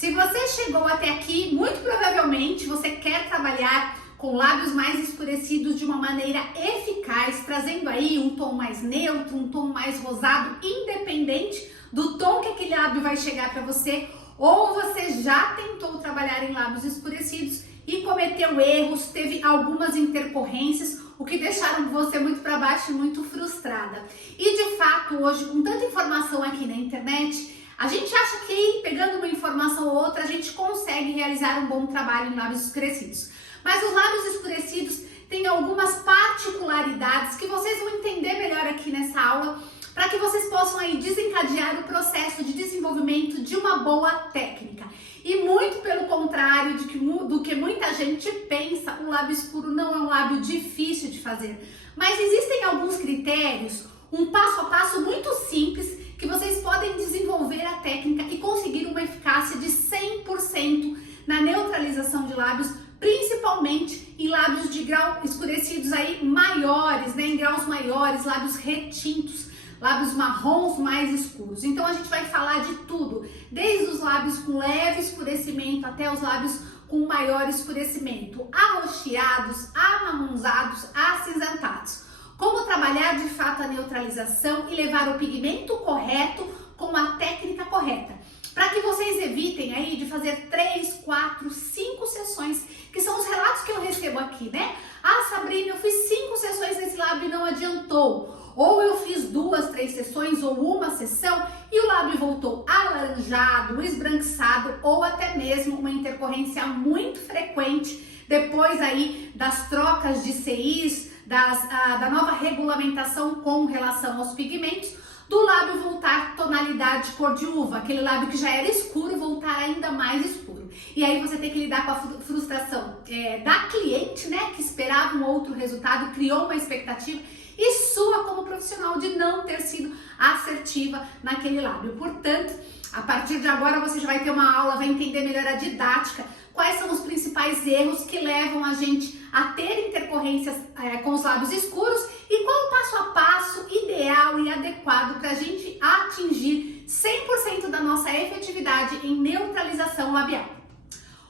Se você chegou até aqui, muito provavelmente você quer trabalhar com lábios mais escurecidos de uma maneira eficaz, trazendo aí um tom mais neutro, um tom mais rosado, independente do tom que aquele lábio vai chegar para você, ou você já tentou trabalhar em lábios escurecidos e cometeu erros, teve algumas intercorrências, o que deixaram você muito para baixo e muito frustrada. E de fato, hoje, com tanta informação aqui na internet, a gente acha que pegando uma informação ou outra, a gente consegue realizar um bom trabalho em lábios escurecidos. Mas os lábios escurecidos têm algumas particularidades que vocês vão entender melhor aqui nessa aula, para que vocês possam aí desencadear o processo de desenvolvimento de uma boa técnica. E muito pelo contrário do que muita gente pensa, o lábio escuro não é um lábio difícil de fazer. Mas existem alguns critérios, um passo a passo muito simples, que vocês podem desenvolver a técnica e conseguir uma eficácia de 100% na neutralização de lábios, principalmente em lábios de grau escurecidos aí maiores, né? Em graus maiores, lábios retintos, lábios marrons mais escuros. Então a gente vai falar de tudo, desde os lábios com leve escurecimento até os lábios com maior escurecimento, arroxeados, amarronzados, acinzentados. Como trabalhar de fato a neutralização e levar o pigmento correto com a técnica correta. Para que vocês evitem aí de fazer 3, 4, 5 sessões, que são os relatos que eu recebo aqui, né? Ah, Sabrina, eu fiz 5 sessões nesse lábio e não adiantou. Ou eu fiz 2, 3 sessões ou uma sessão e o lábio voltou alaranjado, esbranquiçado ou até mesmo uma intercorrência muito frequente depois aí das trocas de CIs, da nova regulamentação com relação aos pigmentos, do lábio voltar tonalidade cor de uva, aquele lábio que já era escuro voltar ainda mais escuro. E aí você tem que lidar com a frustração da cliente, né, que esperava um outro resultado, criou uma expectativa, e sua como profissional de não ter sido assertiva naquele lábio. Portanto, a partir de agora você já vai ter uma aula, vai entender melhor a didática, quais são os principais erros que levam a gente a ter intercorrências com os lábios escuros e qual o passo a passo ideal e adequado para a gente atingir 100% da nossa efetividade em neutralização labial.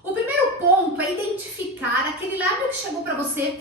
O primeiro ponto é identificar aquele lábio que chegou para você,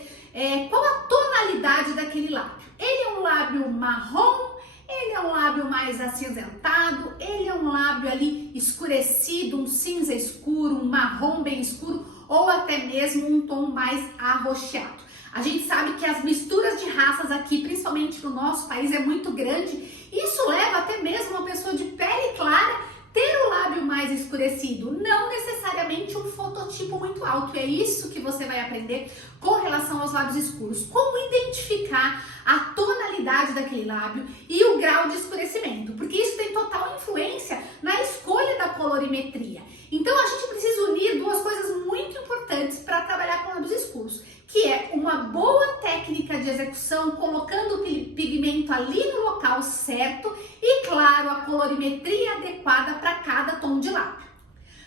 qual a tonalidade daquele lábio. Ele é um lábio marrom, ele é um lábio mais acinzentado, ele é um lábio ali escurecido, um cinza escuro, um marrom bem escuro ou até mesmo um tom mais arroxeado. A gente sabe que as misturas de raças aqui, principalmente no nosso país, é muito grande. Isso leva até mesmo uma pessoa de pele clara ter o lábio mais escurecido, não necessariamente um fototipo muito alto. É isso que você vai aprender com relação aos lábios escuros. Como identificar a tonalidade daquele lábio e o grau de escurecimento, porque isso tem total influência na escolha da colorimetria. Então a gente precisa unir duas coisas muito importantes para trabalhar com lábios escuros, que é uma boa técnica de execução, colocando o pigmento ali no local certo e, claro, a colorimetria adequada para cada tom de lábio.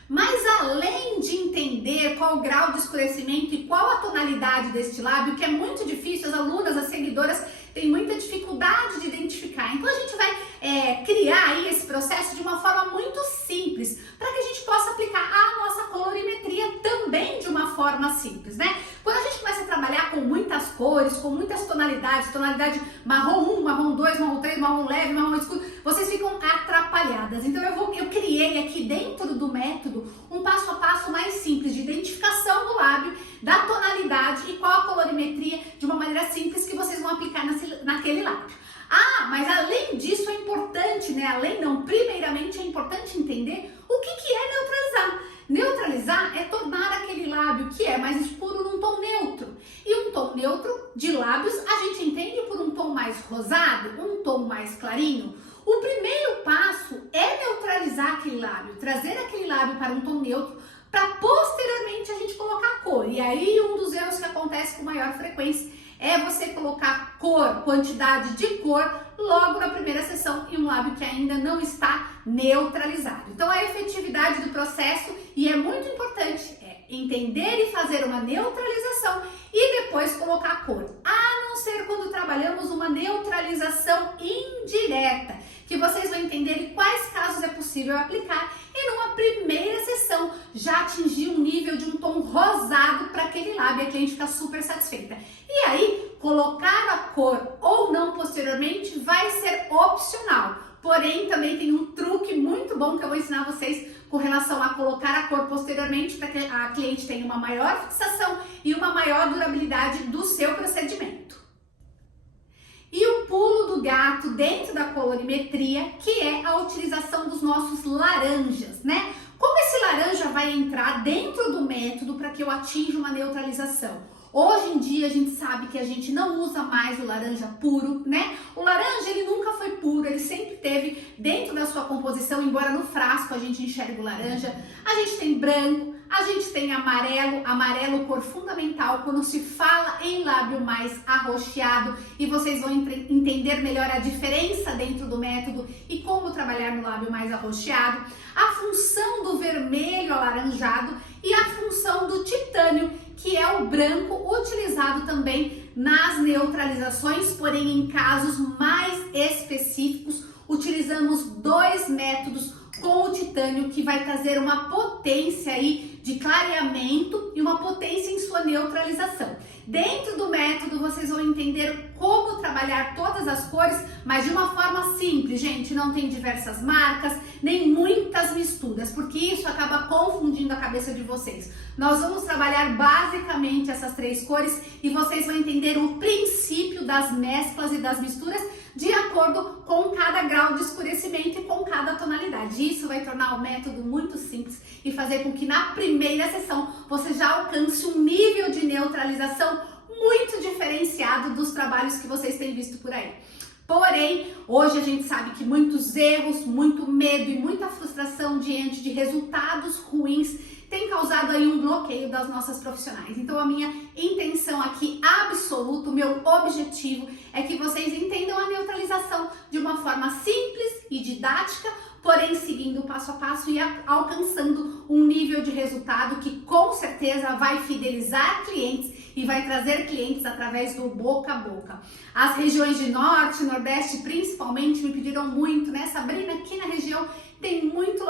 Mas além de entender qual o grau de escurecimento e qual a tonalidade deste lábio, que é muito difícil, as alunas, as seguidoras têm muita dificuldade de identificar. Então a gente vai criar aí esse processo de uma forma muito simples, para que a gente possa aplicar a nossa colorimetria também de uma forma simples, né? Quando a gente começa a trabalhar com muitas cores, com muitas tonalidades, tonalidade marrom 1, marrom 2, marrom 3, marrom leve, marrom escuro, vocês ficam atrapalhadas. Então eu criei aqui dentro do método um passo a passo mais simples de identificação do lábio, da tonalidade e qual a colorimetria de uma maneira simples que vocês vão aplicar naquele lábio. Ah, mas além disso é importante, né? Primeiramente é importante entender o que é neutralizar. Neutralizar é tornar aquele lábio que é mais escuro num tom neutro. E um tom neutro de lábios a gente entende por um tom mais rosado, um tom mais clarinho. O primeiro passo é neutralizar aquele lábio, trazer aquele lábio para um tom neutro, para posteriormente a gente colocar cor. E aí um dos erros que acontece com maior frequência é você colocar cor, quantidade de cor, logo na primeira sessão em um lábio que ainda não está neutralizado. Então a efetividade do processo, e é muito importante, entender e fazer uma neutralização e depois colocar cor. A não ser quando trabalhamos uma neutralização indireta, que vocês vão entender em quais casos é possível aplicar e numa primeira sessão já atingiu um nível de um tom rosado para aquele lábio e a cliente fica super satisfeita. E aí, colocar a cor ou não posteriormente vai ser opcional. Porém, também tem um truque muito bom que eu vou ensinar vocês com relação a colocar a cor posteriormente para que a cliente tenha uma maior fixação e uma maior durabilidade do seu procedimento. E o pulo do gato dentro da colorimetria, que é a utilização dos nossos laranjas, né? Como esse laranja vai entrar dentro do método para que eu atinja uma neutralização? Hoje em dia a gente sabe que a gente não usa mais o laranja puro, né? O laranja ele nunca foi puro, ele sempre teve dentro da sua composição, embora no frasco a gente enxergue o laranja. A gente tem branco, a gente tem amarelo cor fundamental quando se fala em lábio mais arroxeado, e vocês vão entender melhor a diferença dentro do método e como trabalhar no lábio mais arroxeado, a função do vermelho alaranjado e a função do titânio, que é o branco utilizado também nas neutralizações, porém em casos mais específicos utilizamos dois métodos com o titânio, que vai trazer uma potência aí de clareamento e uma potência em sua neutralização. Dentro do método vocês vão entender como trabalhar todas as cores, mas de uma forma simples, gente. Não tem diversas marcas, nem muitas misturas, porque isso acaba confundindo a cabeça de vocês. Nós vamos trabalhar basicamente essas três cores e vocês vão entender o princípio das mesclas e das misturas de acordo com cada grau de escurecimento e com cada tonalidade. Isso vai tornar o método muito simples e fazer com que na primeira sessão você já alcance um nível de neutralização muito diferenciado dos trabalhos que vocês têm visto por aí. Porém, hoje a gente sabe que muitos erros, muito medo e muita frustração diante de resultados ruins tem causado aí um bloqueio das nossas profissionais. Então a minha intenção aqui absoluta, o meu objetivo é que vocês entendam a neutralização de uma forma simples e didática, porém seguindo passo a passo e alcançando um nível de resultado que com certeza vai fidelizar clientes e vai trazer clientes através do boca a boca. As regiões de norte, nordeste principalmente me pediram muito, né? Sabrina, aqui na região tem muitos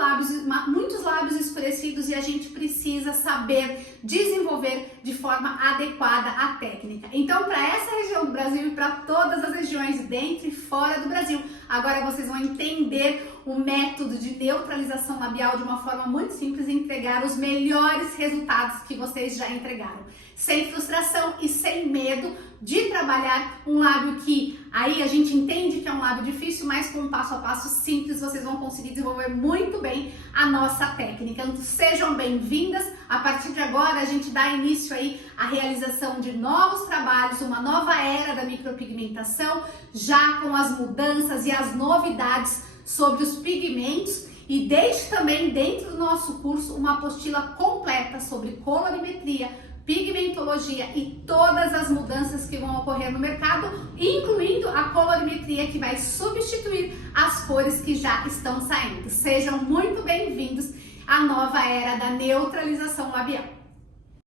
lábios escurecidos e a gente precisa saber desenvolver de forma adequada a técnica. Então, para essa região do Brasil e para todas as regiões dentro e fora do Brasil, agora vocês vão entender o método de neutralização labial de uma forma muito simples e entregar os melhores resultados que vocês já entregaram. Sem frustração e sem medo de trabalhar um lábio que aí a gente entende que é um lábio difícil, mas com um passo a passo simples vocês vão conseguir desenvolver muito bem a nossa técnica. Então sejam bem-vindas. A partir de agora a gente dá início aí à realização de novos trabalhos, uma nova era da micropigmentação, já com as mudanças e as novidades sobre os pigmentos. E deixe também dentro do nosso curso uma apostila completa sobre colorimetria, pigmentologia e todas as mudanças que vão ocorrer no mercado, incluindo a colorimetria, que vai substituir as cores que já estão saindo. Sejam muito bem-vindos à nova era da neutralização labial.